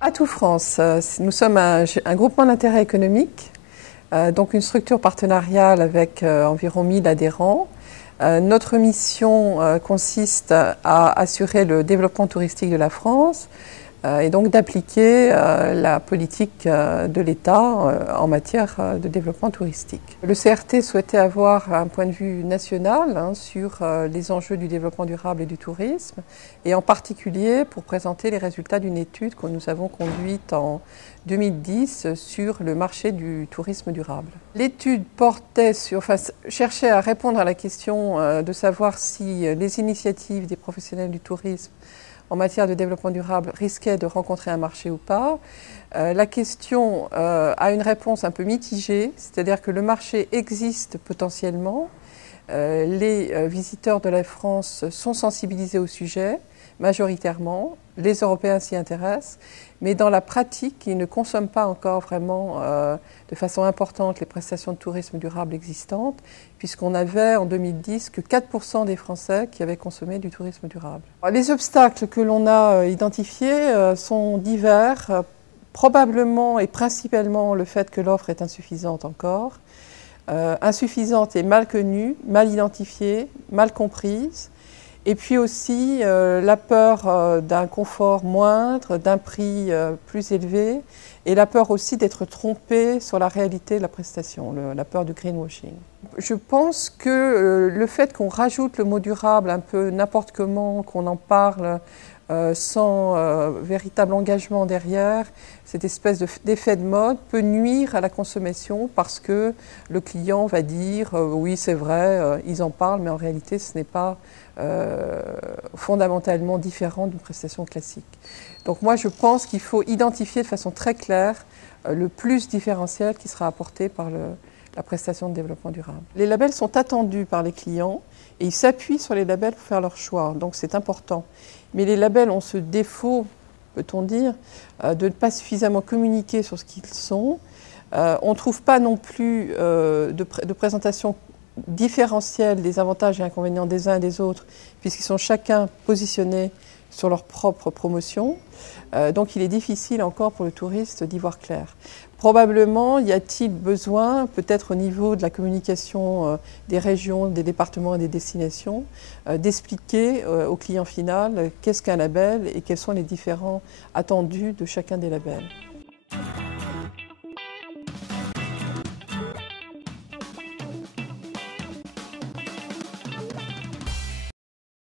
Atout France, nous sommes un groupement d'intérêt économique, donc une structure partenariale avec environ 1000 adhérents. Notre mission consiste à assurer le développement touristique de la France et donc d'appliquer la politique de l'État en matière de développement touristique. Le CRT souhaitait avoir un point de vue national sur les enjeux du développement durable et du tourisme, et en particulier pour présenter les résultats d'une étude que nous avons conduite en 2010 sur le marché du tourisme durable. L'étude cherchait à répondre à la question de savoir si les initiatives des professionnels du tourisme en matière de développement durable risquaient de rencontrer un marché ou pas. La question a une réponse un peu mitigée, c'est-à-dire que le marché existe potentiellement. Les visiteurs de la France sont sensibilisés au sujet, majoritairement. Les Européens s'y intéressent, mais dans la pratique, ils ne consomment pas encore vraiment de façon importante les prestations de tourisme durable existantes, puisqu'on avait en 2010 que 4% des Français qui avaient consommé du tourisme durable. Les obstacles que l'on a identifiés sont divers, probablement et principalement le fait que l'offre est insuffisante encore, insuffisante et mal connue, mal identifiée, mal comprise. Et puis aussi la peur d'un confort moindre, d'un prix plus élevé, et la peur aussi d'être trompé sur la réalité de la prestation, la peur du greenwashing. Je pense que le fait qu'on rajoute le mot durable un peu n'importe comment, qu'on en parle sans véritable engagement derrière, cette espèce d'effet de mode peut nuire à la consommation parce que le client va dire oui c'est vrai, ils en parlent, mais en réalité ce n'est pas fondamentalement différent d'une prestation classique. Donc moi je pense qu'il faut identifier de façon très claire le plus différentiel qui sera apporté par la prestation de développement durable. Les labels sont attendus par les clients et ils s'appuient sur les labels pour faire leur choix, donc c'est important. Mais les labels ont ce défaut, peut-on dire, de ne pas suffisamment communiquer sur ce qu'ils sont. On ne trouve pas non plus de présentation différentielle des avantages et inconvénients des uns et des autres, puisqu'ils sont chacun positionnés sur leur propre promotion. Donc il est difficile encore pour le touriste d'y voir clair. Probablement y a-t-il besoin, peut-être au niveau de la communication des régions, des départements et des destinations, d'expliquer au client final qu'est-ce qu'un label et quels sont les différents attendus de chacun des labels.